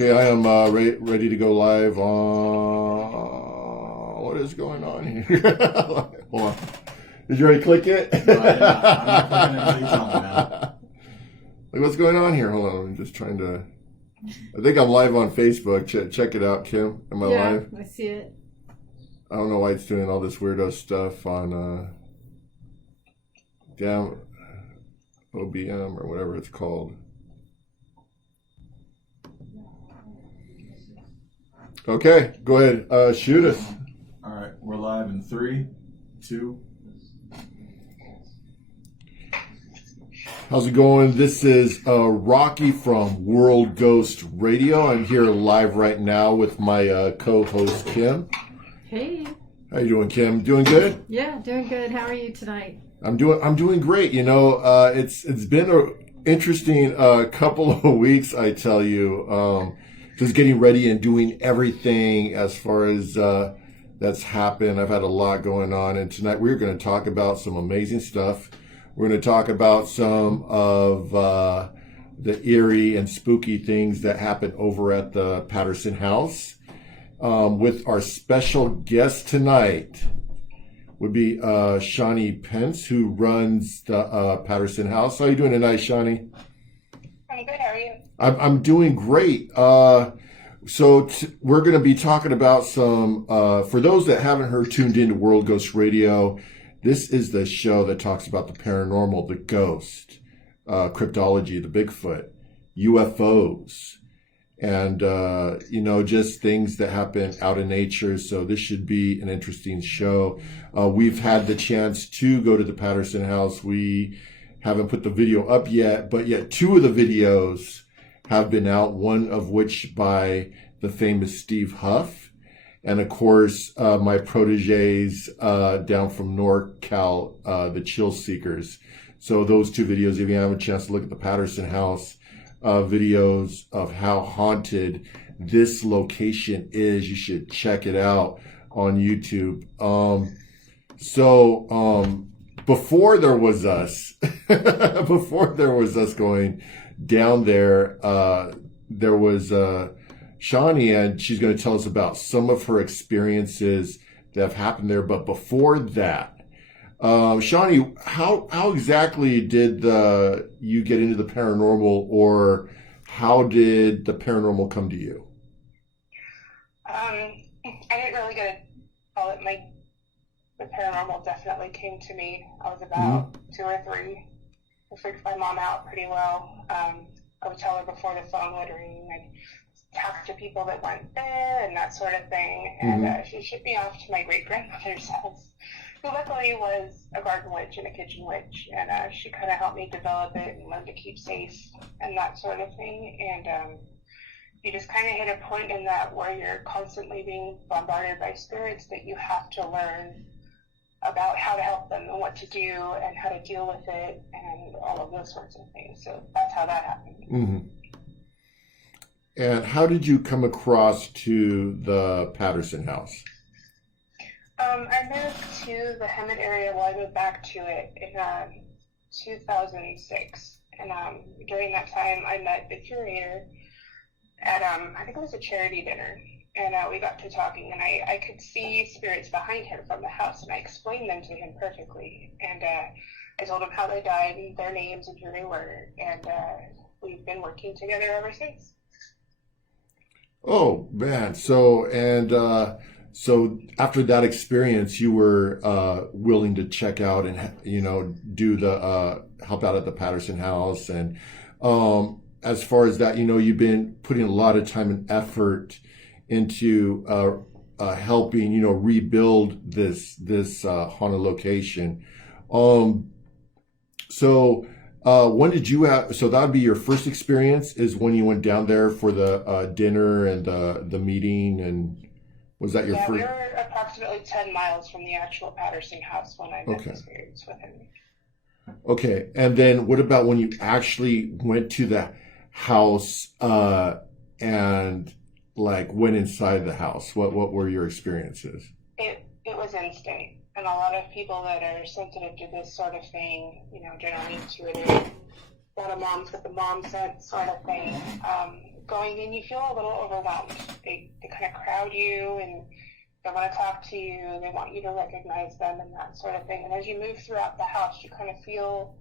Okay, I am ready to go live on... What is going on here? Hold on. Did you already click it? No, I did not. I'm not clicking anything on it now. Like, what's going on here? Hold on, I'm just trying to... I think I'm live on Facebook. Check it out, Kim. Am I live? Yeah, I see it. I don't know why it's doing all this weirdo stuff on damn OBM or whatever it's called. Okay, go ahead. Shoot us. All right, we're live in 3, 2. How's it going? This is Rahkee from World Ghost Radio. I'm here live right now with my co-host Kim. Hey. How you doing, Kim? Doing good? Yeah, doing good. How are you tonight? I'm doing great. You know, it's been an interesting couple of weeks, I tell you. Just getting ready and doing everything as far as that's happened. I've had a lot going on, and tonight we're going to talk about some amazing stuff. We're going to talk about some of the eerie and spooky things that happened over at the Patterson House. With our special guest tonight would be Shanni Pence, who runs the Patterson House. How are you doing tonight, Shanni? I'm good. How are you? I'm doing great. So we're going to be talking about some, for those that haven't tuned into World Ghost Radio, this is the show that talks about the paranormal, the ghost, cryptology, the Bigfoot, UFOs, and, just things that happen out in nature. So this should be an interesting show. We've had the chance to go to the Patterson House. We haven't put the video up yet, but yet 2 of the videos have been out, one of which by the famous Steve Huff, and of course, my proteges down from NorCal, the Chill Seekers. So those 2 videos, if you have a chance to look at the Patterson House, videos of how haunted this location is, you should check it out on YouTube. Before there was us, going down there, there was Shanni, and she's going to tell us about some of her experiences that have happened there. But before that, Shanni, how exactly did you get into the paranormal, or how did the paranormal come to you? I didn't really get to call it the paranormal definitely came to me. I was about 2 or 3. I freaked my mom out pretty well. I would tell her before the phone would ring. I'd talk to people that went there and that sort of thing. And she shipped me off to my great-grandmother's house, who luckily was a garden witch and a kitchen witch. And she kind of helped me develop it and learn to keep safe and that sort of thing. And you just kind of hit a point in that where you're constantly being bombarded by spirits that you have to learn about how to help them and what to do and how to deal with it and all of those sorts of things. So that's how that happened. Mm-hmm. And how did you come across to the Patterson House? I moved to the Hemet area. Well, I moved back to it in 2006. And during that time, I met the curator at, I think it was a charity dinner. And we got to talking, and I could see spirits behind him from the house, and I explained them to him perfectly. And I told him how they died and their names and who they were. And we've been working together ever since. Oh, man. So after that experience, you were willing to check out and, do the help out at the Patterson House. And as far as that, you've been putting a lot of time and effort into helping, rebuild this haunted location. When did you have? So that would be your first experience, is when you went down there for the dinner and the meeting, and was that your first? Yeah, we were approximately 10 miles from the actual Patterson House when I met experience with him. Okay, and then what about when you actually went to the house and went inside the house? What were your experiences? It was instant. And a lot of people that are sensitive to this sort of thing, generally intuitive, a lot of moms with the mom sense sort of thing, going in, you feel a little overwhelmed. They kind of crowd you and they want to talk to you. They want you to recognize them and that sort of thing. And as you move throughout the house, you kind of feel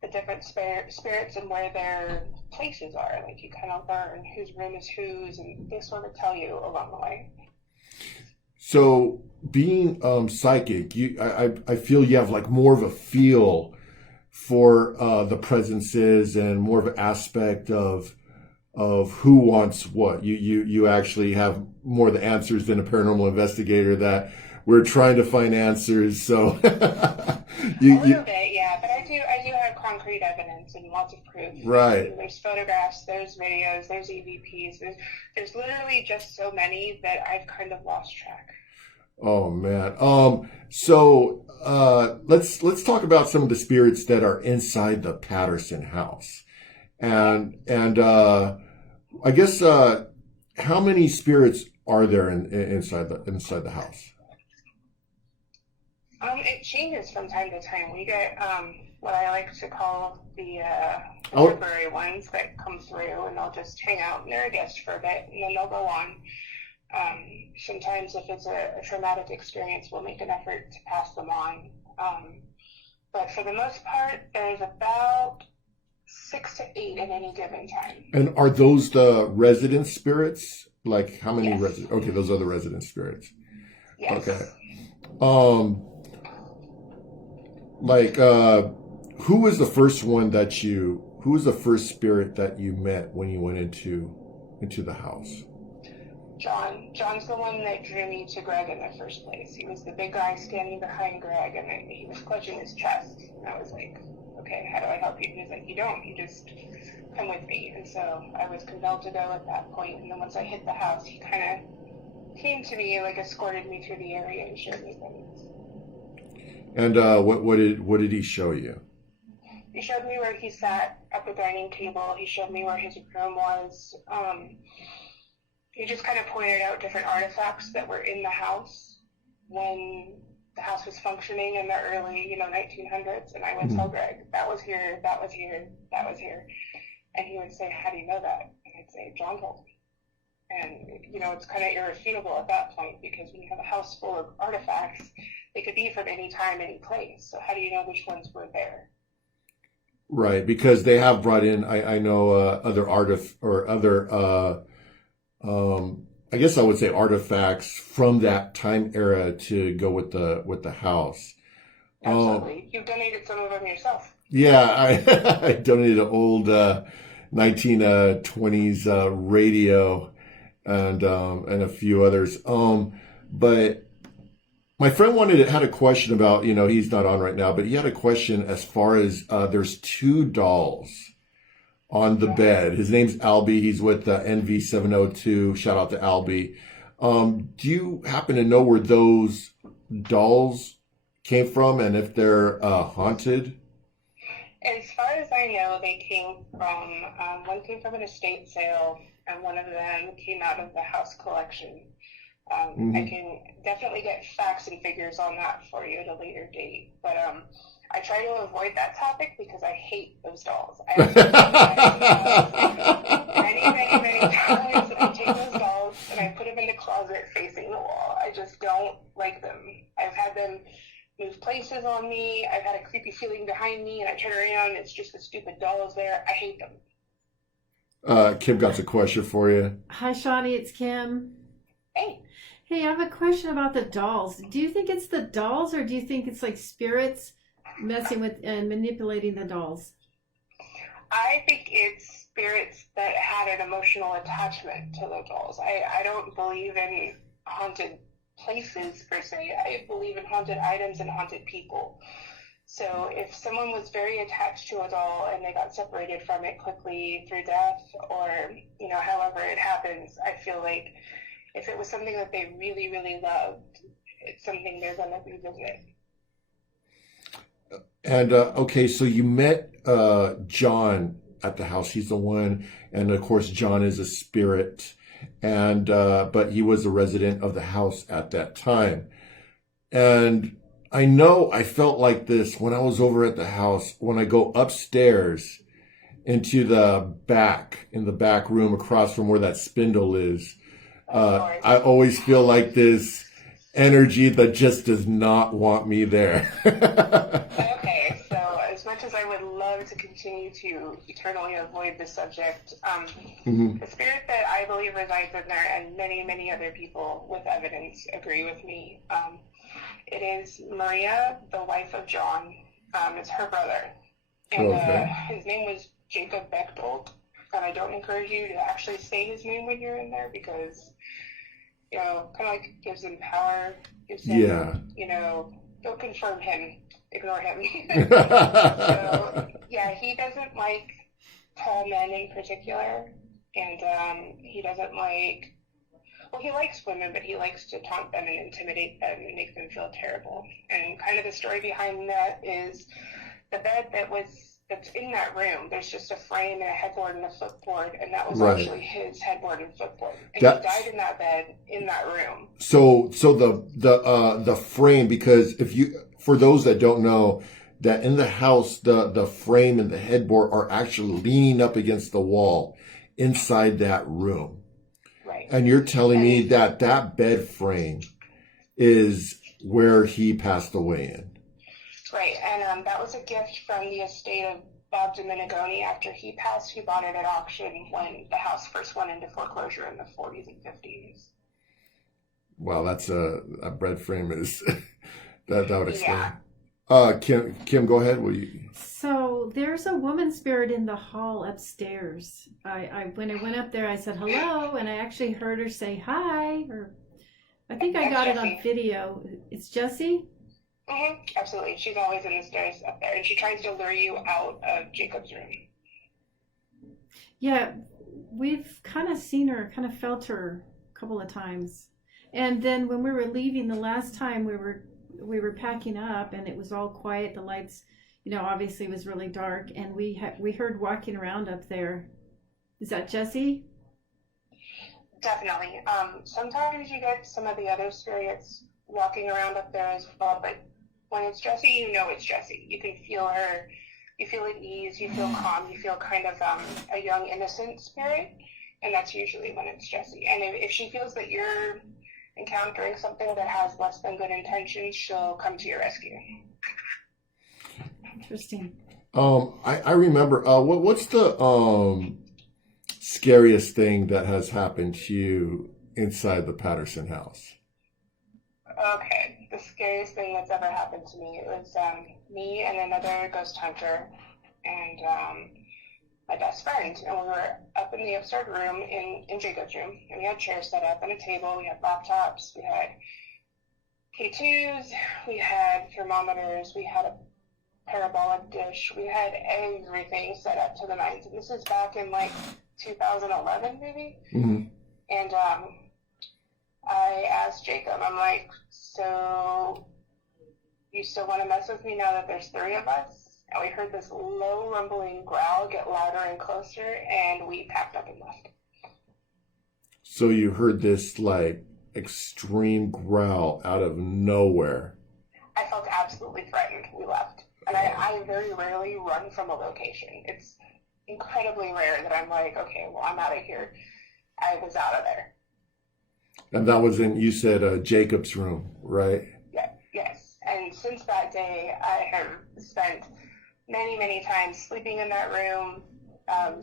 the different spirits and where their places are. Like you kind of learn whose room is whose, and they sort of tell you along the way. So being psychic, I feel you have like more of a feel for the presences and more of an aspect of who wants what. You actually have more of the answers than a paranormal investigator that we're trying to find answers. So a little bit, yeah. But I do have concrete evidence and lots of proof. Right. There's photographs, there's videos, there's EVPs. There's literally just so many that I've kind of lost track. Oh man. So let's talk about some of the spirits that are inside the Patterson house. And I guess how many spirits are there inside the house? It changes from time to time. We get what I like to call the temporary ones that come through, and they'll just hang out and they're a guest for a bit, and then they'll go on. Sometimes if it's a traumatic experience, we'll make an effort to pass them on. But for the most part, there's about 6 to 8 at any given time. And are those the resident spirits? Like how many Yes. residents? Okay, those are the resident spirits. Yes. Okay. Who was the first spirit that you met when you went into the house? John's the one that drew me to Greg in the first place. He was the big guy standing behind Greg, and he was clutching his chest. And I was like, okay, how do I help you? And he's like, you don't. You just come with me. And so I was compelled to go at that point. And then once I hit the house, he kind of came to me, like escorted me through the area and showed me things. And what did he show you? He showed me where he sat at the dining table. He showed me where his room was. He just kind of pointed out different artifacts that were in the house when the house was functioning in the early, 1900s. And I would tell Greg, that was here, that was here, that was here. And he would say, how do you know that? And I'd say, John told me. And, it's kind of irrefutable at that point, because when you have a house full of artifacts, they could be from any time, any place. So how do you know which ones were there? Right, because they have brought in, I know, other I guess I would say artifacts from that time era to go with the house. Absolutely. You've donated some of them yourself. Yeah, I donated an old 1920s radio and a few others. But my friend had a question about, he's not on right now, but he had a question as far as there's 2 dolls on the bed. His name's Albie. He's with NV702. Shout out to Albie. Do you happen to know where those dolls came from and if they're haunted? As far as I know, they came from, one came from an estate sale, and one of them came out of the house collection. I can definitely get facts and figures on that for you at a later date. But I try to avoid that topic because I hate those dolls. I many times I take those dolls and I put them in the closet facing the wall. I just don't like them. I've had them move places on me. I've had a creepy feeling behind me, and I turn around and it's just the stupid dolls there. I hate them. Kim got a question for you. Hi, Shanni. It's Kim. Hey. Hey, I have a question about the dolls. Do you think it's the dolls, or do you think it's like spirits messing with and manipulating the dolls? I think it's spirits that had an emotional attachment to the dolls. I don't believe in haunted places per se. I believe in haunted items and haunted people. So if someone was very attached to a doll and they got separated from it quickly through death, or however it happens, I feel like if it was something that they really, really loved, it's something they're going to revisit. And okay, so you met John at the house. He's the one, and of course John is a spirit, and but he was a resident of the house at that time. And I know I felt like this when I was over at the house. When I go upstairs into in the back room across from where that spindle is. I always feel like this energy that just does not want me there. Okay, so as much as I would love to continue to eternally avoid the subject, the spirit that I believe resides in there, and many, many other people with evidence agree with me, it is Maria, the wife of John. It's her brother. And his name was Jacob Bechtold. And I don't encourage you to actually say his name when you're in there because, you know, kind of like gives him power, gives him, you know, don't confirm him, ignore him. So, yeah, he doesn't like tall men in particular. And he doesn't like, well, he likes women, but he likes to taunt them and intimidate them and make them feel terrible. And kind of the story behind that is the bed that's in that room, there's just a frame and a headboard and a footboard, and that was actually his headboard and footboard. And he died in that bed in that room. So the frame, because for those that don't know, that in the house the frame and the headboard are actually leaning up against the wall inside that room. Right. And you're telling me that bed frame is where he passed away in. Right, and that was a gift from the estate of Bob Dominigoni. After he passed, he bought it at auction when the house first went into foreclosure in the 40s and 50s. Wow, that's a bed frame is that would explain. Kim, go ahead. So there's a woman spirit in the hall upstairs. When I went up there, I said hello, and I actually heard her say hi. Or I think I got it on video. It's Jessie. Mm-hmm. Absolutely. She's always in the stairs up there, and she tries to lure you out of Jacob's room. Yeah, we've kind of seen her, kind of felt her a couple of times. And then when we were leaving the last time, we were packing up, and it was all quiet. The lights, you know, obviously it was really dark, and we heard walking around up there. Is that Jessie? Definitely. Sometimes you get some of the other spirits walking around up there as well, but when it's Jessie, you know it's Jessie. You can feel her, you feel at ease, you feel calm, you feel kind of a young, innocent spirit, and that's usually when it's Jessie. And if she feels that you're encountering something that has less than good intentions, she'll come to your rescue. Interesting. I remember, what's the scariest thing that has happened to you inside the Patterson house? Okay, the scariest thing that's ever happened to me, it was me and another ghost hunter and my best friend, and we were up in the upstairs room in Jacob's room, and we had chairs set up and a table, we had laptops, we had K2s, we had thermometers, we had a parabolic dish, we had everything set up to the nines, and this is back in like 2011 maybe, and I asked Jacob, I'm like, so you still want to mess with me now that there's three of us? And we heard this low rumbling growl get louder and closer, and we packed up and left. So you heard this like extreme growl out of nowhere. I felt absolutely threatened. We left. And I very rarely run from a location. It's incredibly rare that I'm like, okay, well, I'm out of here. I was out of there. And that was in, you said, Jacob's room, right? Yeah, yes. And since that day, I have spent many, many times sleeping in that room,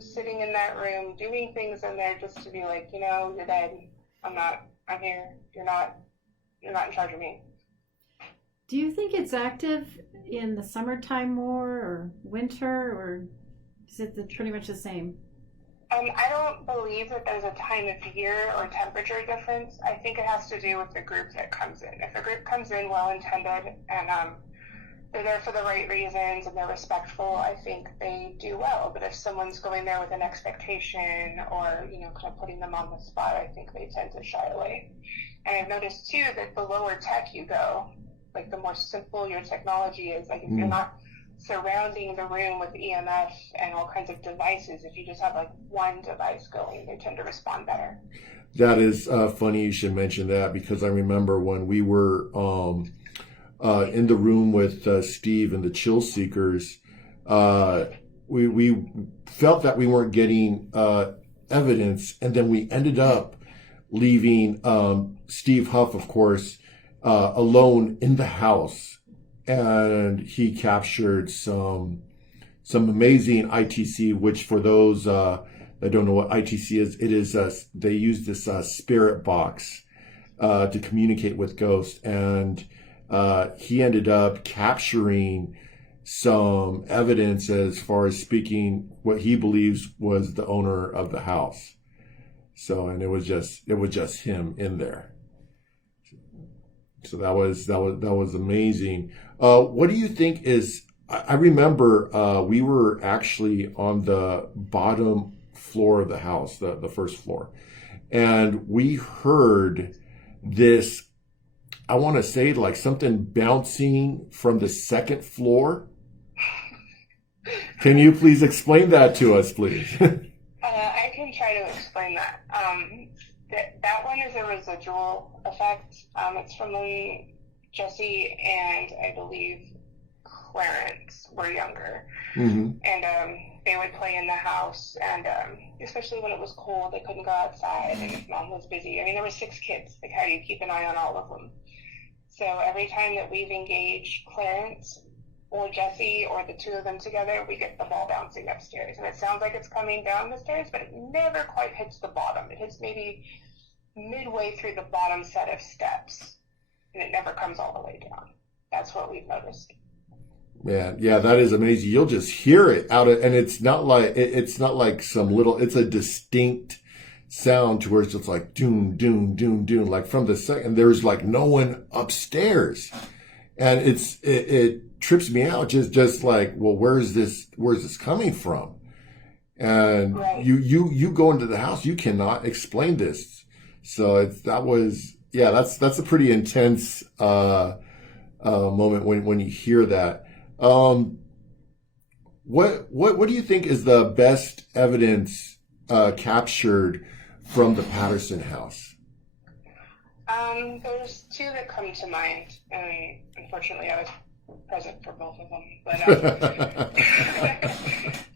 sitting in that room, doing things in there just to be like, you know, you're dead. I'm here. You're not in charge of me. Do you think it's active in the summertime more or winter, or is it pretty much the same? I don't believe that there's a time of year or temperature difference. I think it has to do with the group that comes in. If a group comes in well-intended and they're there for the right reasons and they're respectful, I think they do well. But if someone's going there with an expectation or, you know, kind of putting them on the spot, I think they tend to shy away. And I've noticed, too, that the lower tech you go, like the more simple your technology is, like if you're not surrounding the room with EMF and all kinds of devices, if you just have like one device going, they tend to respond better. That is funny you should mention that, because I remember when we were in the room with Steve and the Chill Seekers, we felt that we weren't getting evidence, and then we ended up leaving Steve Huff, of course, alone in the house, and he captured some amazing ITC. Which, for those that don't know what ITC is, it is they use this spirit box to communicate with ghosts, and he ended up capturing some evidence as far as speaking what he believes was the owner of the house. So, and it was just him in there. So that was amazing. What do you think is? I remember we were actually on the bottom floor of the house, the first floor, and we heard this. I want to say like something bouncing from the second floor. Can you please explain that to us, please? I can try to explain that. That one is a residual effect. It's from when Jesse and I believe Clarence were younger. Mm-hmm. And they would play in the house, and especially when it was cold, they couldn't go outside, and his mom was busy. I mean, there were 6 kids. Like, how do you keep an eye on all of them? So every time that we've engaged Clarence or Jesse or the two of them together, we get the ball bouncing upstairs. And it sounds like it's coming down the stairs, but it never quite hits the bottom. It hits maybe midway through the bottom set of steps, and it never comes all the way down. That's what we've noticed. Man, yeah, that is amazing. You'll just hear it and it's not like some little, it's a distinct sound to where it's just like doom, doom, doom, doom, like from the second, there's like no one upstairs. And it trips me out, just like, well, where's this coming from? And right. you go into the house, you cannot explain this. So that's a pretty intense moment when you hear that. What do you think is the best evidence captured from the Patterson house? There's 2 that come to mind, and unfortunately I was present for both of them. But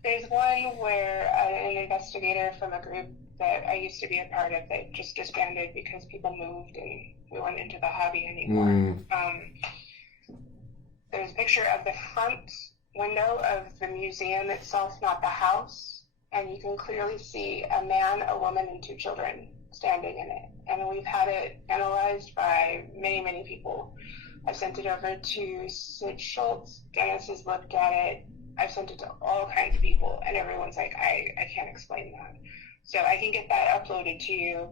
there's one where an investigator from a group that I used to be a part of that just disbanded because people moved and we weren't into the hobby anymore. There's a picture of the front window of the museum itself, not the house, and you can clearly see a man, a woman, and 2 children standing in it. And we've had it analyzed by many, many people. I've sent it over to Sid Schultz. Dennis has looked at it. I've sent it to all kinds of people, and everyone's like, I can't explain that. So I can get that uploaded to you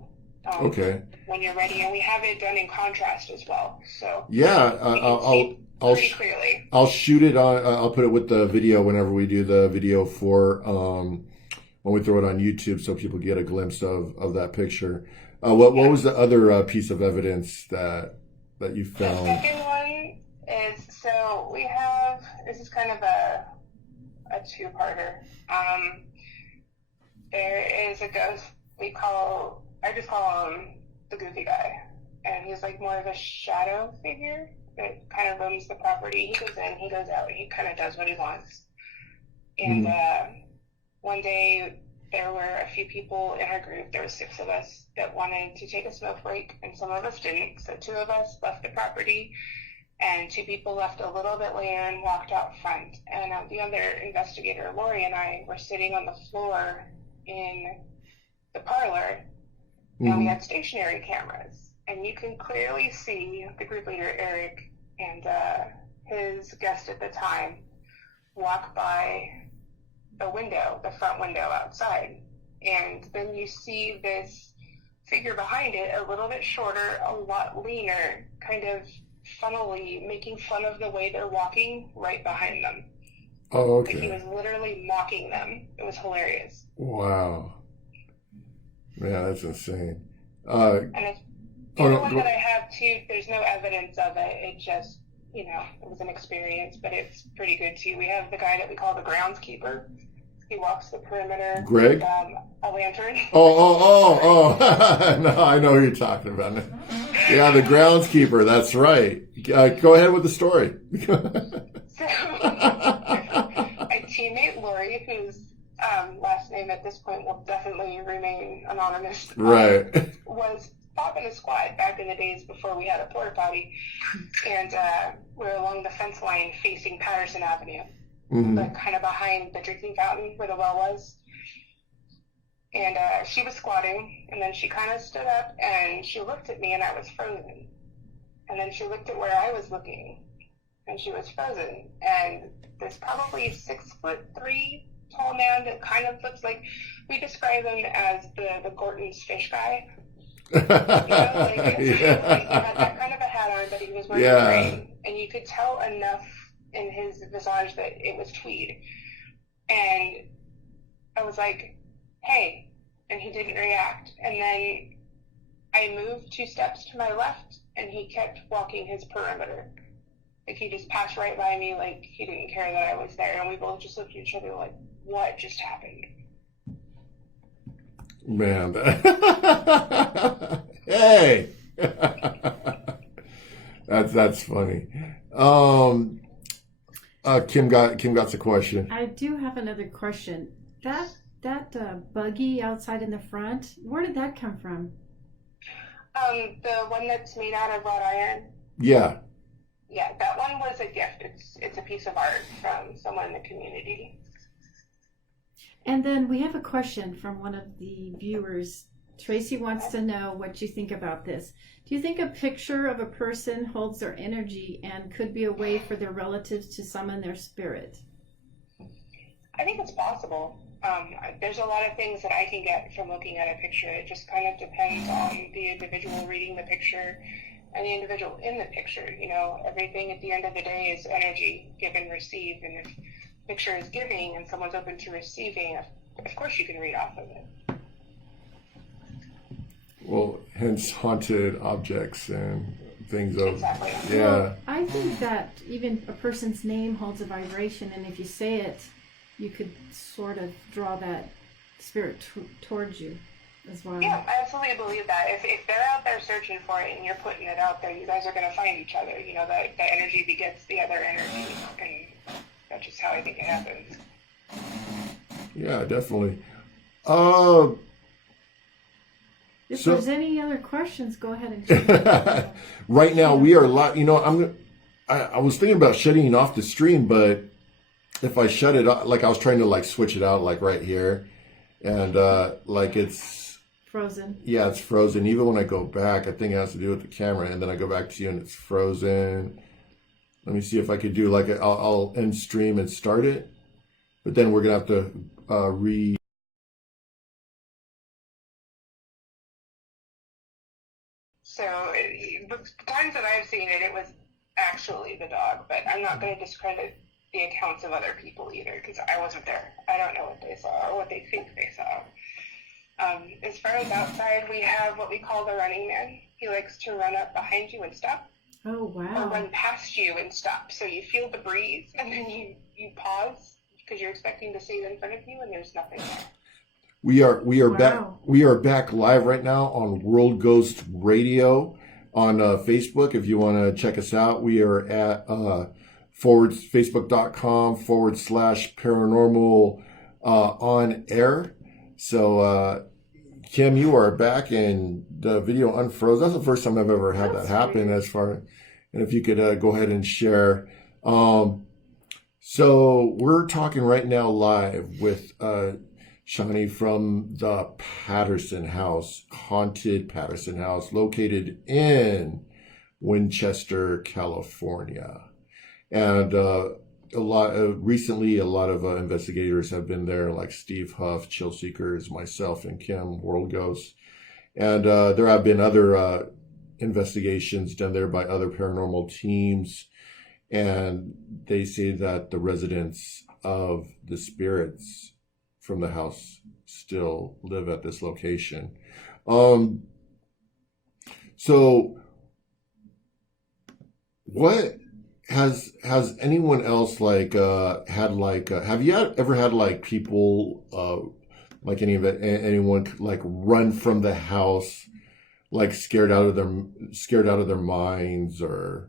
okay. when you're ready. And we have it done in contrast as well. So yeah, I'll shoot it on. I'll put it with the video whenever we do the video for when we throw it on YouTube, so people get a glimpse of that picture. What was the other piece of evidence that you found? The second one is, so we have, this is kind of a 2-parter. There is a ghost I just call him the goofy guy, and he's like more of a shadow figure that kind of roams the property. He goes in, he goes out, he kind of does what he wants. And one day there were a few people in our group, there were 6 of us, that wanted to take a smoke break, and some of us didn't. So 2 of us left the property, and 2 people left a little bit later and walked out front. And the other investigator, Lori, and I were sitting on the floor in the parlor, and we had stationary cameras. And you can clearly see the group leader, Eric, and his guest at the time walk by a window, the front window outside. And then you see this figure behind it, a little bit shorter, a lot leaner, kind of funnily making fun of the way they're walking right behind them. Oh, okay. Like he was literally mocking them. It was hilarious. Wow. Man, that's insane. And it's the one that I have too, there's no evidence of it. It just, it was an experience, but it's pretty good too. We have the guy that we call the groundskeeper. He walks the perimeter. Greg? With, a lantern. Oh. No, I know who you're talking about. Yeah, the groundskeeper. That's right. Go ahead with the story. So, my teammate Lori Shanni, whose last name at this point will definitely remain anonymous, Right. was popping a squat back in the days before we had a porta potty, and we were along the fence line facing Patterson Avenue, like kind of behind the drinking fountain where the well was. And she was squatting, and then she kind of stood up, and she looked at me, and I was frozen. And then she looked at where I was looking, and she was frozen. And this probably 6'3" tall man that kind of looks like, we describe him as the Gorton's fish guy. You know, like, he had that kind of a hat on, but he was wearing gray, and you could tell enough in his visage that it was tweed. And I was like, hey, and he didn't react. And then I moved 2 steps to my left, and he kept walking his perimeter. Like, he just passed right by me, like he didn't care that I was there, and we both just looked at each other like, what just happened? Man. Hey. That's funny. Kim got the question. I do have another question. That buggy outside in the front, where did that come from? The one that's made out of wrought iron. Yeah. Yeah, that one was a gift. It's a piece of art from someone in the community. And then we have a question from one of the viewers. Tracy wants to know what you think about this. Do you think a picture of a person holds their energy and could be a way for their relatives to summon their spirit? I think it's possible. There's a lot of things that I can get from looking at a picture. It just kind of depends on the individual reading the picture and the individual in the picture. You know, everything at the end of the day is energy, give and receive. And if picture is giving and someone's open to receiving, of course you can read off of it. Well, hence haunted objects and things of Exactly. Yeah. Well, I think that even a person's name holds a vibration, and if you say it, you could sort of draw that spirit towards you as well. Yeah, I absolutely believe that. If they're out there searching for it and you're putting it out there, you guys are going to find each other. You know, that energy begets the other energy, and that's just how I think it happens. Yeah, definitely. If there's any other questions, go ahead and share. Right now we are live. You know, I was thinking about shutting off the stream, but if I shut it off, like I was trying to like switch it out, like right here, and like it's frozen. Yeah, it's frozen. Even when I go back, I think it has to do with the camera, and then I go back to you and it's frozen. Let me see if I could do like I'll end stream and start it, but then we're gonna have to So the times that I've seen it, it was actually the dog, but I'm not going to discredit the accounts of other people either, because I wasn't there. I don't know what they saw or what they think they saw. As far as outside, we have what we call the running man. He likes to run up behind you and stop. Oh, wow. Or run past you and stop. So you feel the breeze, and then you pause, because you're expecting to see it in front of you, and there's nothing there. We are Wow. we are back live right now on World Ghost Radio on Facebook. If you want to check us out, we are at facebook.com/paranormal on air. So Kim, you are back and the video unfroze. That's the first time I've ever had that happen. Great. And if you could go ahead and share. So we're talking right now live with Shanni from the Patterson House, Haunted Patterson House, located in Winchester, California. And recently, a lot of investigators have been there, like Steve Huff, Chill Seekers, myself, and Kim, World Ghosts. And there have been other investigations done there by other paranormal teams. And they say that the residents of the spirits from the house still live at this location. So what has anyone else like had like have you ever had like people like anyone like run from the house, like scared out of their minds? Or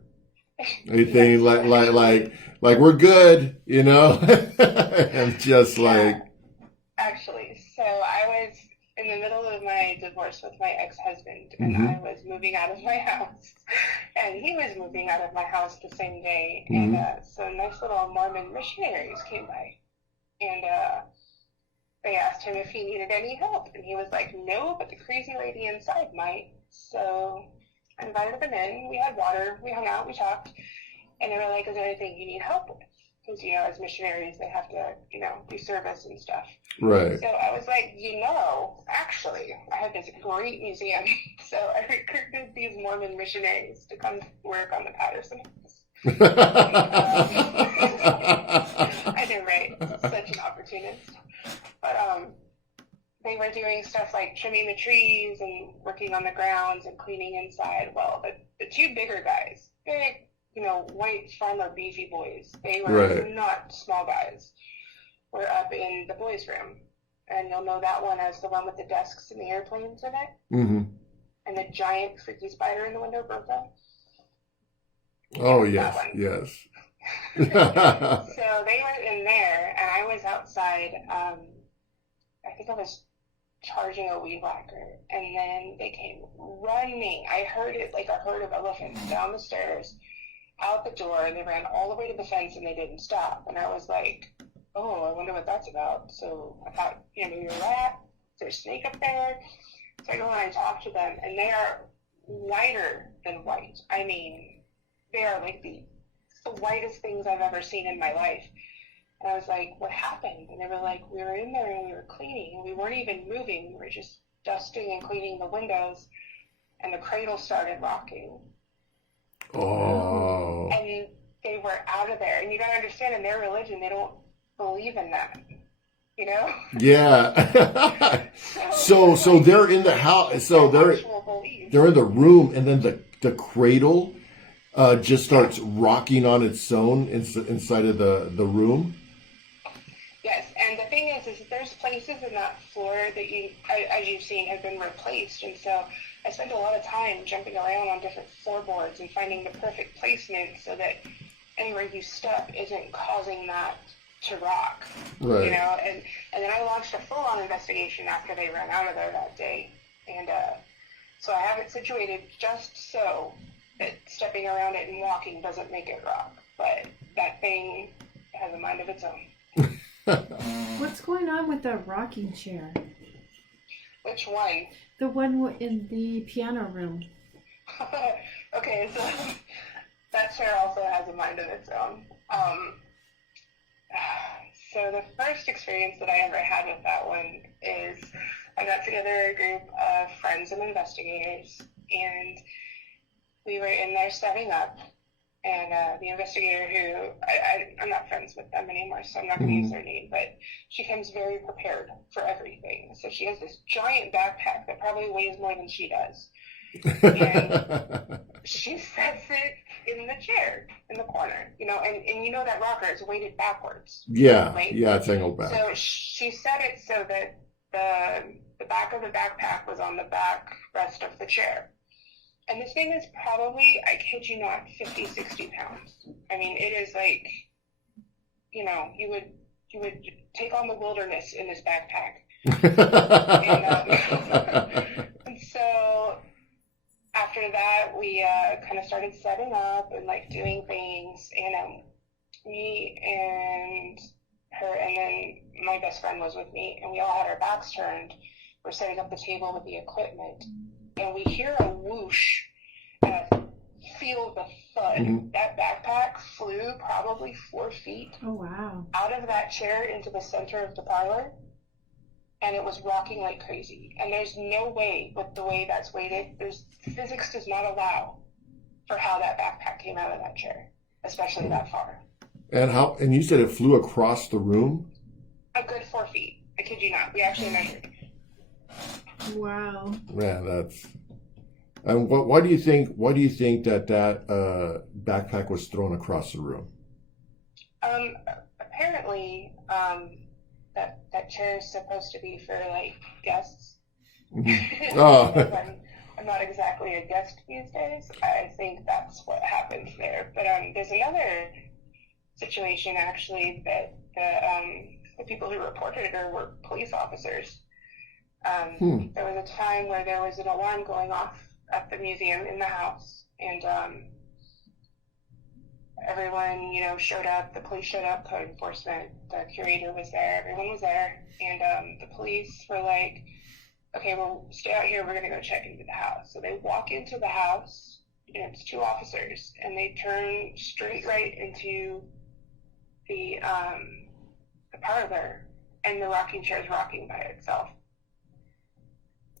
Anything like we're good, you know? And just like, actually, so I was in the middle of my divorce with my ex-husband, and Mhm. I was moving out of my house, and he was moving out of my house the same day, Mhm. and so nice little Mormon missionaries came by, and they asked him if he needed any help, and he was like, no, but the crazy lady inside might. So I invited them in. We had water. We hung out. We talked. And they were like, is there anything you need help with? Because, as missionaries, they have to, do service and stuff. right. So I was like, actually, I have this great museum. So I recruited these Mormon missionaries to come work on the Patterson House. I know, right? Such an opportunist. But they were doing stuff like trimming the trees and working on the grounds and cleaning inside. Well, the two bigger guys, big, white farmer beefy boys, they were Right. not small guys, were up in the boys' room. And you'll know that one as the one with the desks and the airplanes in it, Mm-hmm. and the giant freaky spider in the window, Bertha. Oh, That yes, one. yes. So they were in there, and I was outside. I think I was charging a weed whacker, and then they came running. I heard it like a herd of elephants down the stairs, out the door, and they ran all the way to the fence, and they didn't stop. And I was like, oh, I wonder what that's about. So I thought, maybe a rat. Is there a snake up there? So I go and I talk to them, and they are whiter than white. I mean, they are like the whitest things I've ever seen in my life. And I was like, what happened? And they were like, we were in there and we were cleaning, and we weren't even moving. We were just dusting and cleaning the windows, and the cradle started rocking. Oh. And they were out of there. And you gotta understand, in their religion, they don't believe in that. Yeah. So they're in the house. So they're in the room, and then the cradle just starts rocking on its own inside of the room. Yes, and the thing is there's places in that floor that as you've seen, have been replaced, and so I spend a lot of time jumping around on different floorboards and finding the perfect placement so that anywhere you step isn't causing that to rock. Right. And then I launched a full-on investigation after they ran out of there that day, and so I have it situated just so that stepping around it and walking doesn't make it rock, but that thing has a mind of its own. What's going on with the rocking chair? Which one? The one in the piano room. Okay, so that chair also has a mind of its own. So the first experience that I ever had with that one is I got together a group of friends and investigators, and we were in there setting up, and the investigator who, I'm not friends with them anymore, so I'm not going to use their name, but she comes very prepared for everything. So she has this giant backpack that probably weighs more than she does. And she sets it in the chair in the corner, and that rocker is weighted backwards. Yeah, right? yeah, it's angled back. So she set it so that the back of the backpack was on the back rest of the chair. And this thing is probably, I kid you not, 50, 60 pounds. I mean, it is like, you would take on the wilderness in this backpack. And so after that, we kind of started setting up and doing things, and me and her, and then my best friend was with me, and we all had our backs turned. We're setting up the table with the equipment, and we hear a whoosh and feel the thud. Mm-hmm. That backpack flew probably 4 feet. Oh, wow. Out of that chair into the center of the parlor, and it was rocking like crazy. And there's no way, with the way that's weighted, physics does not allow for how that backpack came out of that chair, especially that far. And you said it flew across the room? A good 4 feet. I kid you not. We actually measured. Wow. Man, that's. And why do you think that backpack was thrown across the room? Apparently, that chair is supposed to be for guests. Mm-hmm. Oh. I'm not exactly a guest these days. I think that's what happened there. But there's another situation actually that the people who reported her were police officers. There was a time where there was an alarm going off at the museum in the house, and everyone, showed up. The police showed up, code enforcement, the curator was there, everyone was there, and the police were like, okay, well, stay out here, we're going to go check into the house. So they walk into the house, and it's two officers, and they turn straight right into the parlor, and the rocking chair is rocking by itself.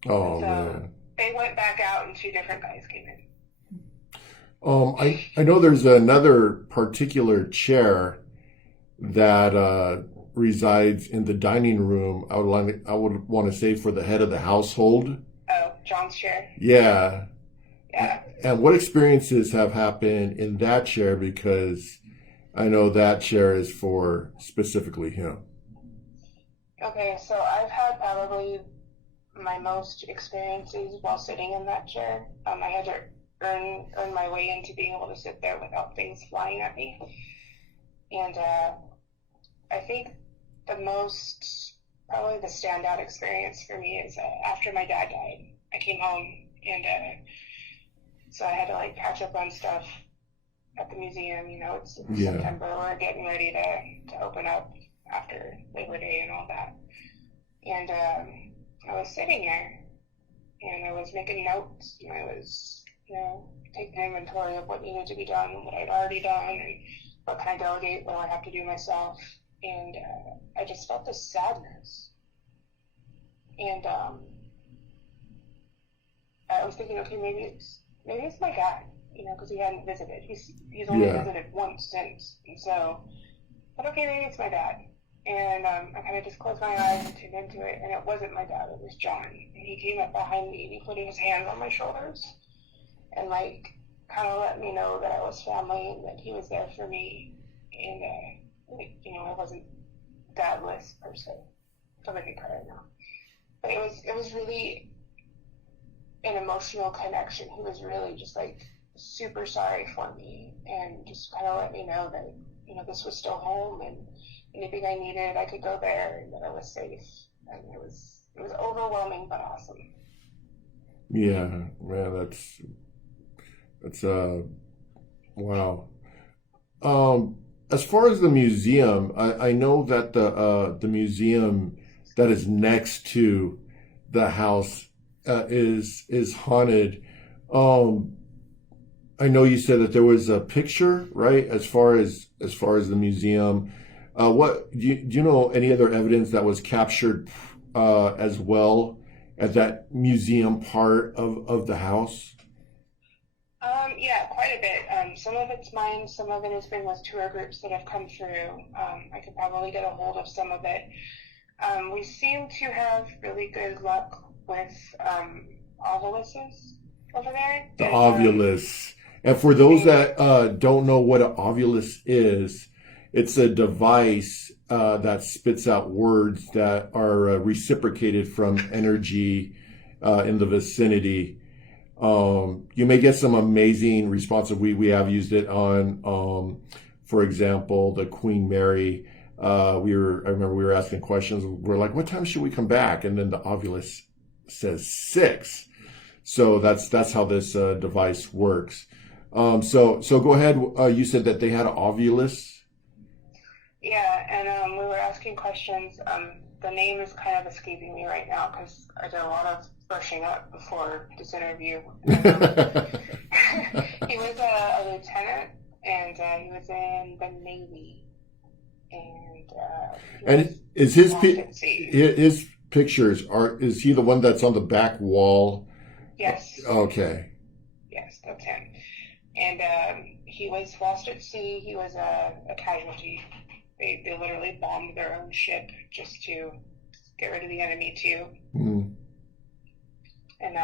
Oh, so man. They went back out, and two different guys came in. I know there's another particular chair that resides in the dining room. I would want to say for the head of the household. Oh, John's chair? Yeah. Yeah. And what experiences have happened in that chair? Because I know that chair is for specifically him. Okay, so I've had probably my most experiences while sitting in that chair. I had to earn my way into being able to sit there without things flying at me. And I think probably the standout experience for me is after my dad died. I came home, and so I had to catch up on stuff at the museum. It's September, we're getting ready to open up after Labor Day and all that. And I was sitting there, and I was making notes, and I was, taking inventory of what needed to be done, and what I'd already done, and what can I delegate, what do I have to do myself. And I just felt this sadness. And I was thinking, okay, maybe it's my dad, because he hadn't visited. He's only visited once since. And so, but okay, maybe it's my dad. And I kind of just closed my eyes and tuned into it, and it wasn't my dad, it was John. And he came up behind me, and he put his hands on my shoulders, and kind of let me know that I was family, and that he was there for me, and I wasn't dadless per se. Don't make me cry right now. But it was really an emotional connection. He was really just super sorry for me, and just kind of let me know that this was still home, and anything I needed, I could go there, and that I was safe. And it was overwhelming but awesome. Yeah, man, that's wow. As far as the museum, I know that the museum that is next to the house is haunted. I know you said that there was a picture, right? As far as the museum, what do you know any other evidence that was captured as well at that museum part of the house? Yeah, quite a bit. Some of it's mine, some of it has been with tour groups that have come through. I could probably get a hold of some of it. We seem to have really good luck with oviluses over there. The ovulus. And for those that don't know what an ovulus is, it's a device that spits out words that are reciprocated from energy in the vicinity. You may get some amazing responses. We have used it on, for example, the Queen Mary. I remember we were asking questions. We're like, what time should we come back? And then the ovulus says 6. So that's how this device works. So go ahead. You said that they had an ovulus. Yeah, and we were asking questions. The name is kind of escaping me right now because I did a lot of brushing up before this interview. He was a lieutenant, and he was in the Navy. And is his pictures is he the one that's on the back wall? Yes. Okay. Yes, that's him. And he was lost at sea. He was a casualty. They literally bombed their own ship just to get rid of the enemy too. Mm. And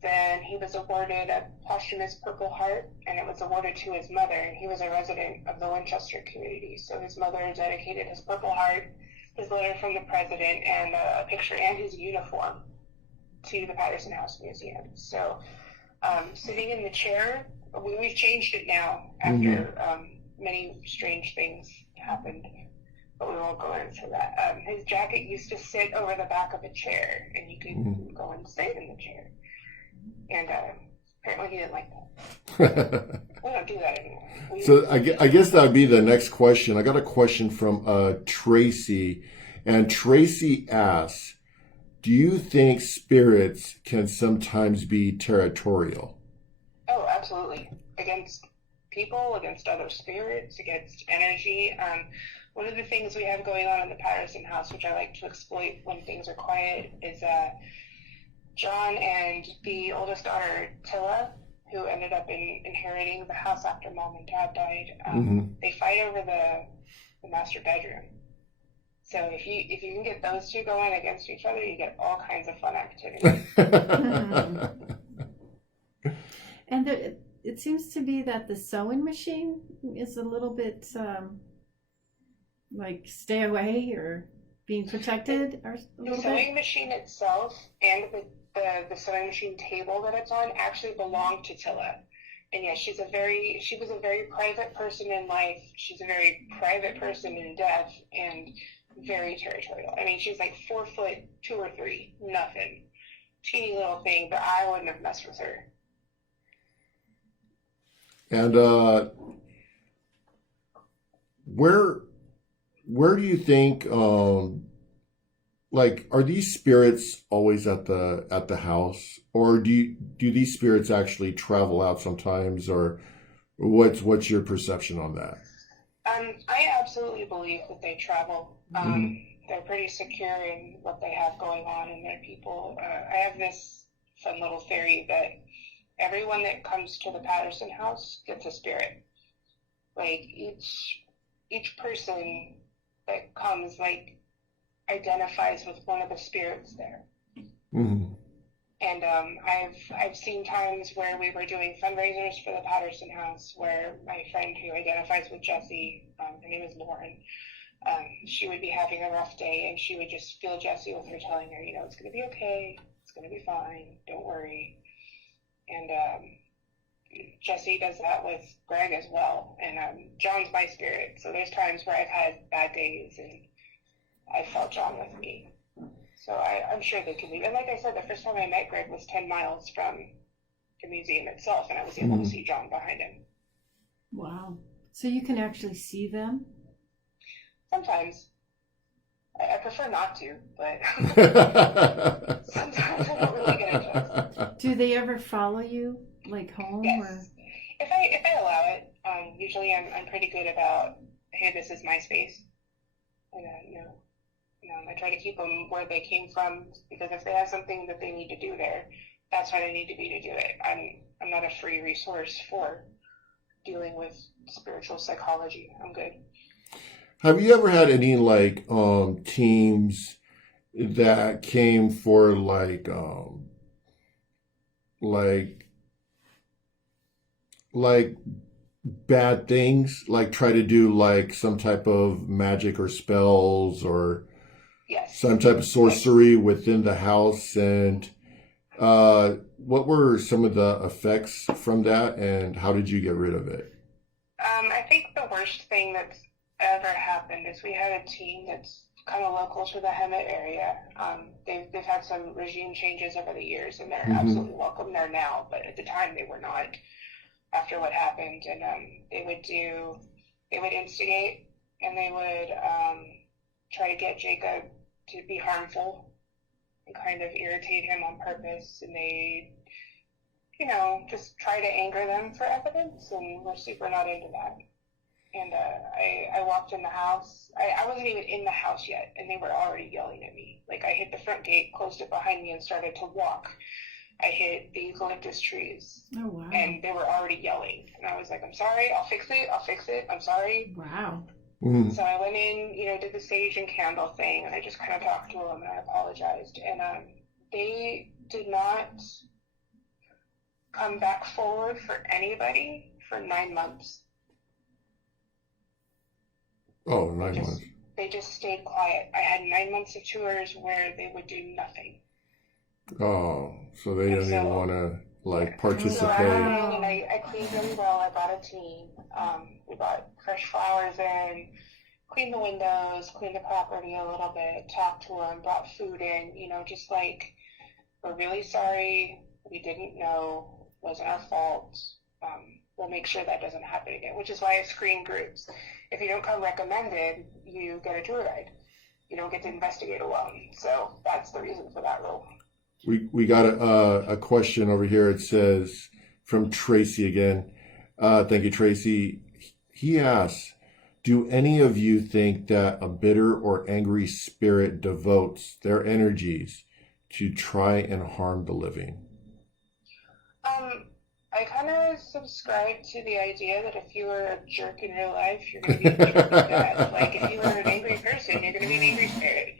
then he was awarded a posthumous Purple Heart, and it was awarded to his mother. And he was a resident of the Winchester community, so his mother dedicated his Purple Heart, his letter from the president, and a picture and his uniform to the Patterson House Museum. So sitting in the chair, we've changed it now after many strange things happened, but we won't go into that. His jacket used to sit over the back of a chair, and you could go and sit in the chair. And apparently he didn't like that. We don't do that anymore. So I guess that would be the next question. I got a question from Tracy, and Tracy asks, do you think spirits can sometimes be territorial? Oh, absolutely. Against people, against other spirits, against energy. One of the things we have going on in the Patterson House, which I like to exploit when things are quiet, is John and the oldest daughter, Tilla, who ended up inheriting the house after mom and dad died. They fight over the master bedroom. So if you can get those two going against each other, you get all kinds of fun activities. And it seems to be that the sewing machine is a little bit like stay away or being protected or a little The sewing machine itself and the sewing machine table that it's on actually belonged to Tilla. And yes, she was a very private person in life. She's a very private person in death, and very territorial. I mean, she's like 4 foot 2 or 3, nothing, teeny little thing, but I wouldn't have messed with her. And where do you think like, are these spirits always at the house, or do these spirits actually travel out sometimes, or what's your perception on that? I absolutely believe that they travel. They're pretty secure in what they have going on in their people. I have this fun little theory that everyone that comes to the Patterson House gets a spirit. Like each person that comes, like, identifies with one of the spirits there. And I've seen times where we were doing fundraisers for the Patterson House where my friend who identifies with Jessie, her name is Lauren, she would be having a rough day, and she would just feel Jessie with her telling her, it's going to be okay, it's going to be fine, don't worry. And Jessie does that with Greg as well. And John's my spirit, so there's times where I've had bad days and I felt John with me. So I'm sure they can leave. And like I said, the first time I met Greg was 10 miles from the museum itself, and I was able to see John behind him. Wow. So you can actually see them? Sometimes. I prefer not to, but sometimes I don't really get a chance. Do they ever follow you, like home? Yes. Or? If I allow it, usually I'm pretty good about, hey, this is my space. And I try to keep them where they came from, because if they have something that they need to do there, that's when I need to be to do it. I'm not a free resource for dealing with spiritual psychology. I'm good. Have you ever had any like teams that came for like bad things, like try to do like some type of magic or spells or Yes. some type of sorcery within the house? And what were some of the effects from that, and how did you get rid of it? I think the worst thing that's ever happened is we had a team that's kind of local to the Hemet area. They've had some regime changes over the years, and they're absolutely welcome there now, but at the time they were not, after what happened. And they would instigate, and they would try to get Jacob to be harmful and kind of irritate him on purpose, and they just try to anger them for evidence, and we're super not into that. And I walked in the house. I wasn't even in the house yet, and they were already yelling at me. Like, I hit the front gate, closed it behind me, and started to walk. I hit the eucalyptus trees. Oh, wow. And they were already yelling. And I was like, I'm sorry, I'll fix it, I'm sorry. Wow. So I went in, did the sage and candle thing, and I just kind of talked to them, and I apologized. And they did not come back forward for anybody for 9 months. Oh, 9 months. They just stayed quiet. I had 9 months of tours where they would do nothing. Oh, so they don't even want to like So participate. I went in and I cleaned really well. I brought a team. We brought fresh flowers in, cleaned the windows, cleaned the property a little bit, talked to them, brought food in, just like, we're really sorry. We didn't know. It wasn't our fault. We'll make sure that doesn't happen again, which is why I screen groups. If you don't come recommended, you get a tour guide. You don't get to investigate alone. So that's the reason for that rule. We got a question over here. It says from Tracy again. Thank you, Tracy. He asks, do any of you think that a bitter or angry spirit devotes their energies to try and harm the living? I kind of subscribe to the idea that if you were a jerk in real life, you're going to be a jerk in death. Like, if you were an angry person, you're going to be an angry spirit.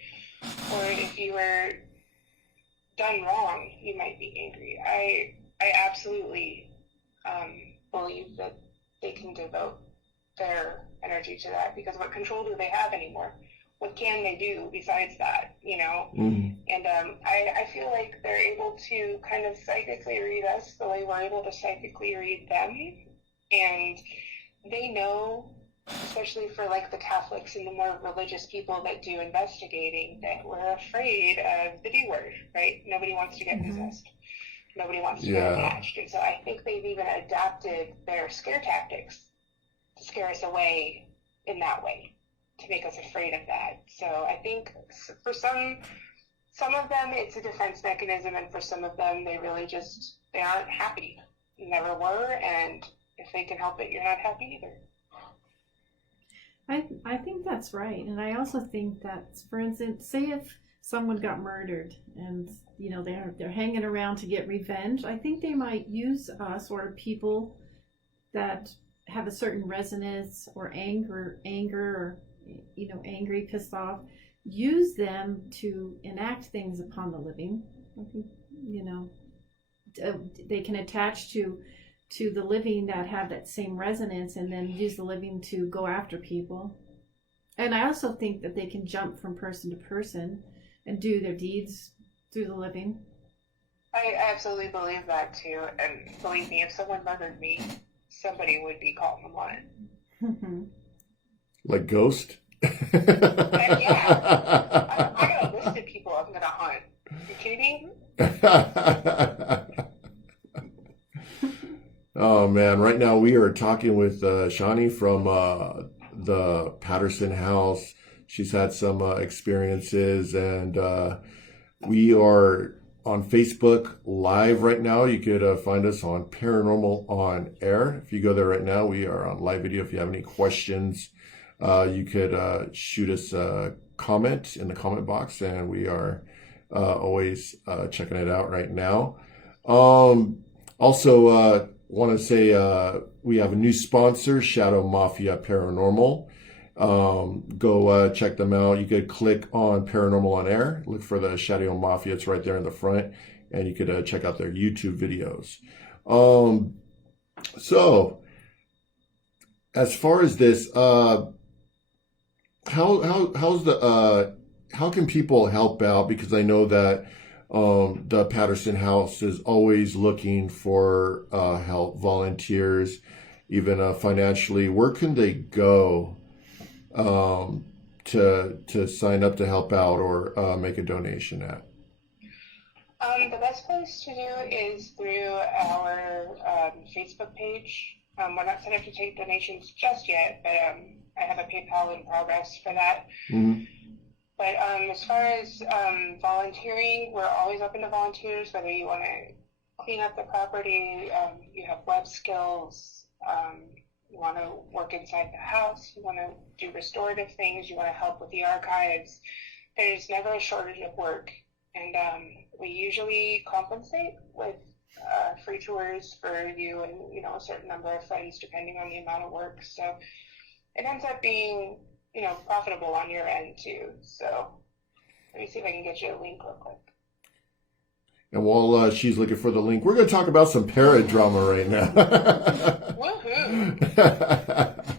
Or if you were done wrong, you might be angry. I absolutely believe that they can devote their energy to that, because what control do they have anymore? What can they do besides that, Mm-hmm. And I feel like they're able to kind of psychically read us the way we're able to psychically read them. And they know, especially for like the Catholics and the more religious people that do investigating, that we're afraid of the D word, right? Nobody wants to get possessed. Nobody wants to get attached. And so I think they've even adapted their scare tactics to scare us away in that way, to make us afraid of that. So I think for some of them it's a defense mechanism, and for some of them they really just, they aren't happy. Never were, and if they can help it, you're not happy either. I think that's right. And I also think that, for instance, say if someone got murdered and they're hanging around to get revenge, I think they might use us or people that have a certain resonance or anger or angry, pissed off, use them to enact things upon the living. I think they can attach to the living that have that same resonance, and then use the living to go after people. And I also think that they can jump from person to person and do their deeds through the living. I absolutely believe that too. And believe me, if someone murdered me, somebody would be calling them on it. Like Ghost? Yeah. I got a list of people I'm going to hunt. You kidding me? Oh man, right now we are talking with Shanni from the Patterson House. She's had some experiences, and we are on Facebook Live right now. You could find us on Paranormal on Air. If you go there right now, we are on live video. If you have any questions, you could shoot us a comment in the comment box, and we are always checking it out right now. Also, want to say we have a new sponsor, Shadow Mafia Paranormal. Go check them out. You could click on Paranormal on Air, look for the Shadow Mafia. It's right there in the front, and you could check out their YouTube videos. So as far as this, how can people help out? Because I know that the Patterson House is always looking for help, volunteers, even financially. Where can they go to sign up to help out or make a donation at? The best place to do is through our Facebook page. We're not set up to take donations just yet, but I have a PayPal in progress for that. Mm-hmm. But as far as volunteering, we're always open to volunteers, whether you want to clean up the property, you have web skills, you want to work inside the house, you want to do restorative things, you want to help with the archives. There's never a shortage of work. And we usually compensate with free tours for you and, a certain number of friends, depending on the amount of work. So it ends up being profitable on your end too. So let me see if I can get you a link real quick. And while she's looking for the link, we're going to talk about some paradrama right now. Woohoo!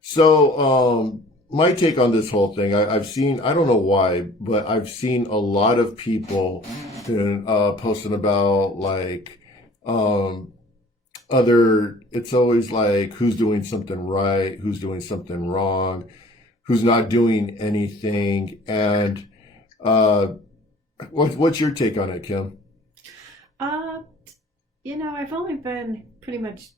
So my take on this whole thing, I've seen, I don't know why, but I've seen a lot of people posting about like, it's always like who's doing something right, who's doing something wrong, who's not doing anything. And, what's your take on it, Kim? I've only been pretty much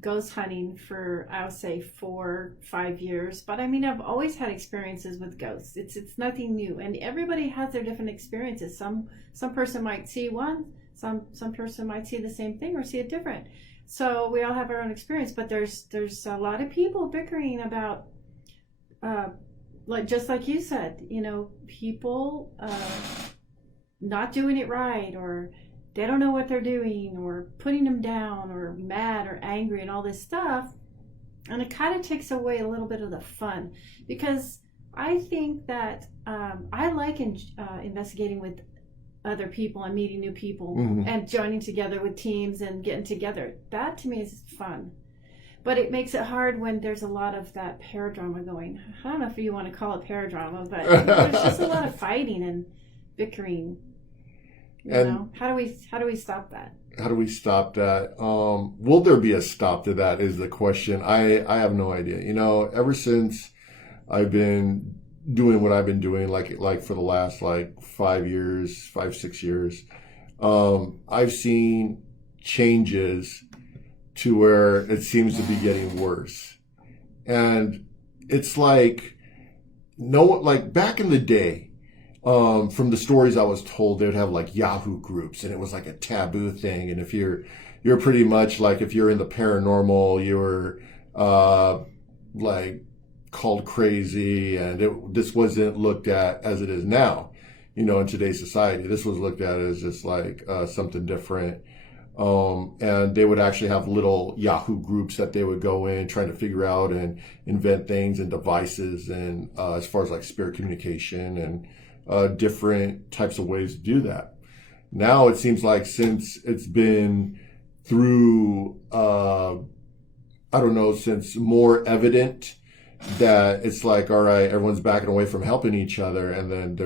ghost hunting for, I'll say 4-5 years, but I mean, I've always had experiences with ghosts. It's nothing new, and everybody has their different experiences. Some person might see one, some person might see the same thing or see it different. So we all have our own experience, but there's a lot of people bickering about, just like you said, people not doing it right, or they don't know what they're doing, or putting them down, or mad or angry and all this stuff. And it kind of takes away a little bit of the fun, because I think that I like investigating with other people and meeting new people, Mm-hmm. and joining together with teams and getting together. That to me is fun. But it makes it hard when there's a lot of that paradrama going. I don't know if you want to call it paradrama, but there's just a lot of fighting and bickering. How do we stop that? How do we stop that? Will there be a stop to that is the question. I have no idea. Ever since I've been doing what I've been doing, like for the last 5-6 years, I've seen changes to where it seems to be getting worse. And it's like, back in the day, from the stories I was told, they would have like Yahoo groups, and it was like a taboo thing. And if you're pretty much like, if you're in the paranormal, you were called crazy, and this wasn't looked at as it is now. In today's society, this was looked at as just like something different. And they would actually have little Yahoo groups that they would go in trying to figure out and invent things and devices, and as far as like spirit communication and different types of ways to do that. Now it seems like, since it's been through, since more evident that it's like, all right, everyone's backing away from helping each other, and then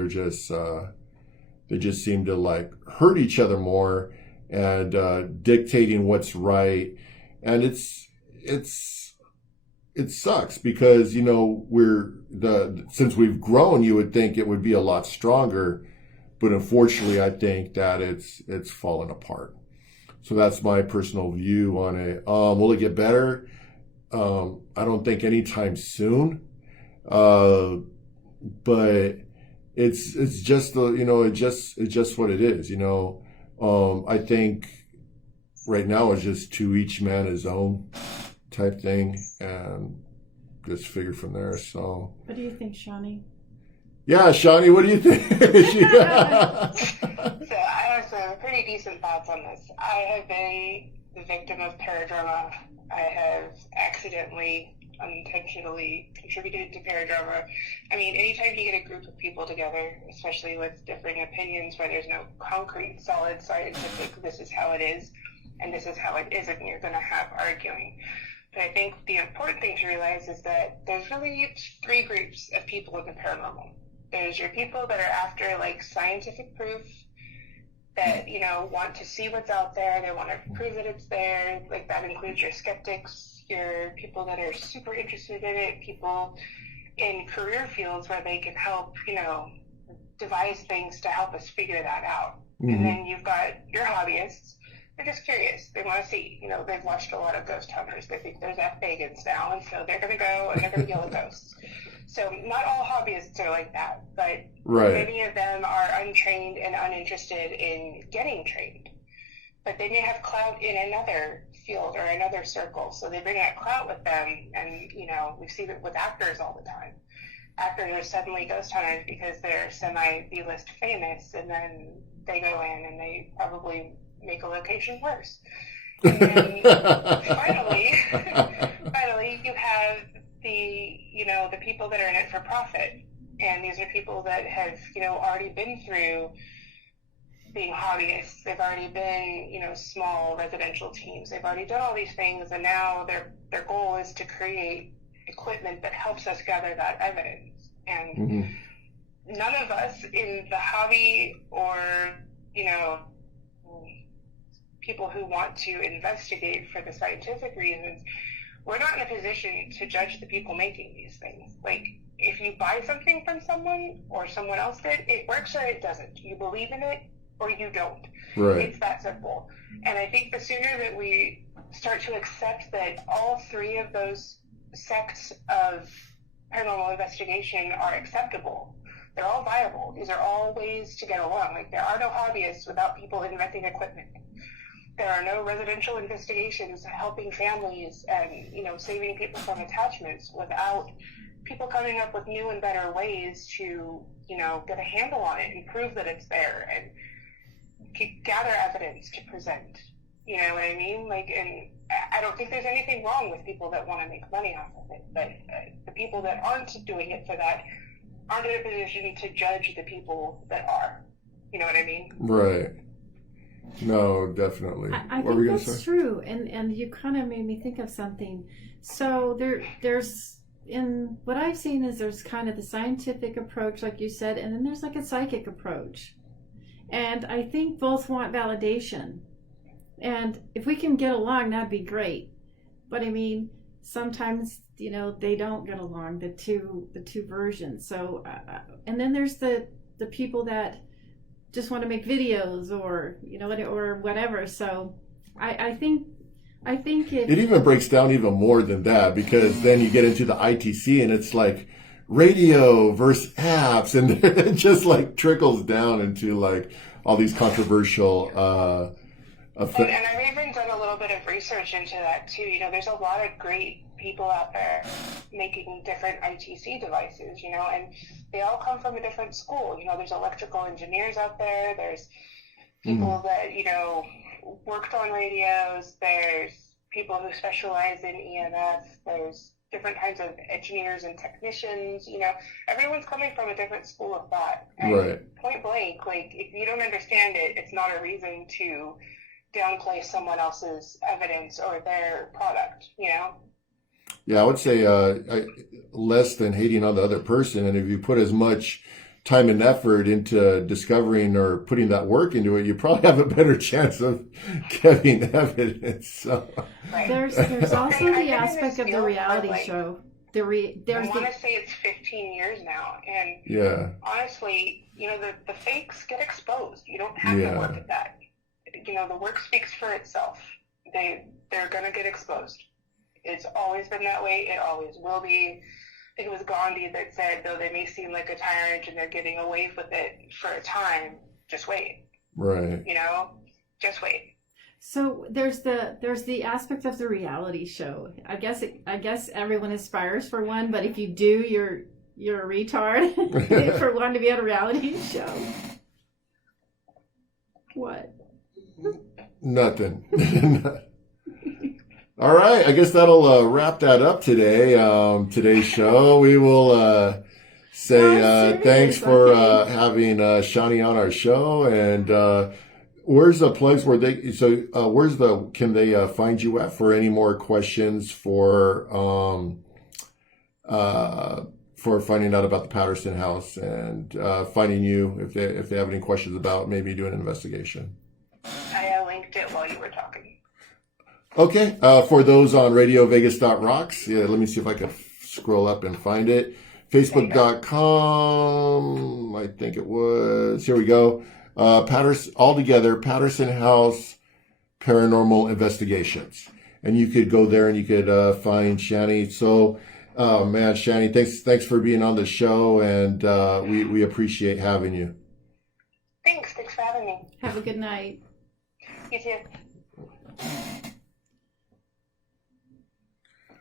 they just seem to like hurt each other more, and dictating what's right. And it sucks, because since we've grown, you would think it would be a lot stronger, but unfortunately I think that it's fallen apart. So that's my personal view on it. Will it get better? I don't think anytime soon, but it's just it's just what it is. I think right now it's just to each man his own type thing, and just figure from there. So, what do you think, Shanni? Yeah, Shanni, what do you think? So I have some pretty decent thoughts on this. I have been the victim of paradrama. I have accidentally, unintentionally contributed to paradrama. I mean, anytime you get a group of people together, especially with differing opinions where there's no concrete, solid, scientific, this is how it is, and this is how it isn't, you're going to have arguing. But I think the important thing to realize is that there's really 3 groups of people in the paranormal. There's your people that are after like scientific proof, that want to see what's out there, they want to prove that it's there. Like, that includes your skeptics, your people that are super interested in it, people in career fields where they can help devise things to help us figure that out. Mm-hmm. And then you've got your hobbyists. They're just curious. They want to see. They've watched a lot of ghost hunters. They think there's F. Bagans now, and so they're going to go and they're going to yell at ghosts. So not all hobbyists are like that, but many of them are untrained and uninterested in getting trained. But they may have clout in another field or another circle, so they bring that clout with them. And we see it with actors all the time. Actors are suddenly ghost hunters because they're semi-B-list famous, and then they go in and they probably make a location worse. And then finally, you have the people that are in it for profit. And these are people that have, already been through being hobbyists. They've already been, small residential teams. They've already done all these things, and now their goal is to create equipment that helps us gather that evidence. And Mhm. none of us in the hobby or, people who want to investigate for the scientific reasons, we're not in a position to judge the people making these things. Like, if you buy something from someone or someone else did, it works or it doesn't. You believe in it or you don't. Right. It's that simple. And I think the sooner that we start to accept that all three of those sects of paranormal investigation are acceptable, they're all viable. These are all ways to get along. Like, there are no hobbyists without people inventing equipment. There are no residential investigations helping families and, saving people from attachments without people coming up with new and better ways to, get a handle on it and prove that it's there and gather evidence to present. You know what I mean? Like, and I don't think there's anything wrong with people that want to make money off of it, but the people that aren't doing it for that aren't in a position to judge the people that are. You know what I mean? Right. No, definitely. I What were think we that's say? true, and you kind of made me think of something. So there's in what I've seen is there's kind of the scientific approach, like you said, and then there's like a psychic approach, and I think both want validation. And if we can get along, that'd be great. But I mean, sometimes they don't get along, the two versions. So and then there's the people that just want to make videos or or whatever. So I think if It even breaks down even more than that, because then you get into the ITC and it's like radio versus apps, and it just like trickles down into like all these controversial And I've even done a little bit of research into that too. There's a lot of great people out there making different ITC devices, and they all come from a different school. There's electrical engineers out there. There's people that, worked on radios. There's people who specialize in EMF. There's different kinds of engineers and technicians. Everyone's coming from a different school of thought. And Right. point blank, like, if you don't understand it, it's not a reason to downplay someone else's evidence or their product, Yeah, I would say less than hating on the other person. And if you put as much time and effort into discovering or putting that work into it, you probably have a better chance of getting evidence. So. Right. there's I've also been the in aspect this of the field reality for, like, show. I There's want the to say it's 15 years now, and Yeah. honestly, the fakes get exposed. You don't have Yeah. to work at that. The work speaks for itself. They're gonna get exposed. It's always been that way. It always will be. I think it was Gandhi that said, though they may seem like a tyrant and they're getting away with it for a time, just wait. Right. Just wait. So there's the aspect of the reality show. I guess everyone aspires for one, but if you do, you're a retard for wanting to be on a reality show. What? Nothing. All right. I guess that'll wrap that up today. Today's show. We will say serious, thanks for okay. having Shanni on our show. And where's the place where they? So can they find you at for any more questions for finding out about the Patterson House and finding you if they have any questions about maybe doing an investigation? I linked it while you were talking. Okay, for those on RadioVegas.rocks, yeah, let me see if I can scroll up and find it. Facebook.com, I think it was. Here we go. Patterson House Paranormal Investigations. And you could go there and you could find Shanni. So, man, Shanni, thanks for being on the show, and we appreciate having you. Thanks for having me. Have a good night. You too.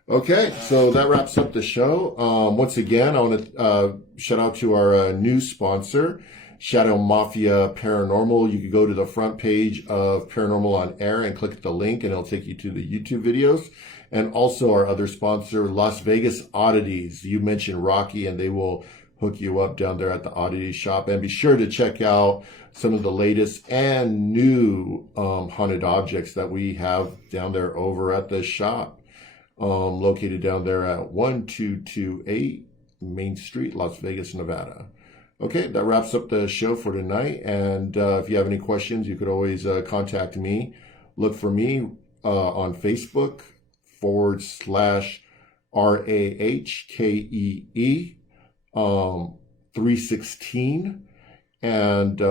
Okay, so that wraps up the show. Once again, I want to shout out to our new sponsor, Shadow Mafia Paranormal. You could go to the front page of Paranormal on Air and click the link, and it'll take you to the YouTube videos. And also our other sponsor, Las Vegas Oddities. You mentioned Rahkee, and they will hook you up down there at the Oddity Shop. And be sure to check out some of the latest and new haunted objects that we have down there over at the shop. located down there at 1228 Main Street, Las Vegas, Nevada. Okay, that wraps up the show for tonight. And if you have any questions, you could always contact me. Look for me on Facebook /RAHKEE 316. And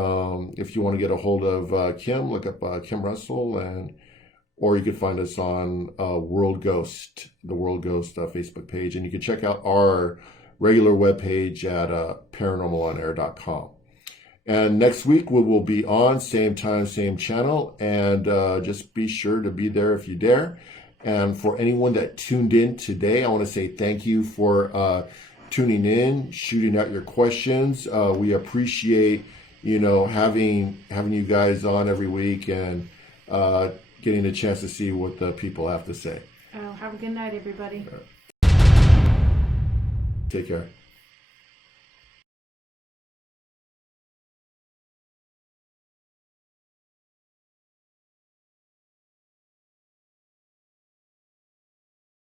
if you want to get a hold of Kim, look up Kim Russell, or you could find us on World Ghost, the World Ghost Facebook page. And you can check out our regular webpage at paranormalonair.com. And next week we will be on, same time, same channel. And just be sure to be there if you dare. And for anyone that tuned in today, I want to say thank you for tuning in, shooting out your questions. We appreciate, having you guys on every week and getting a chance to see what the people have to say. Oh, have a good night, everybody. Take care.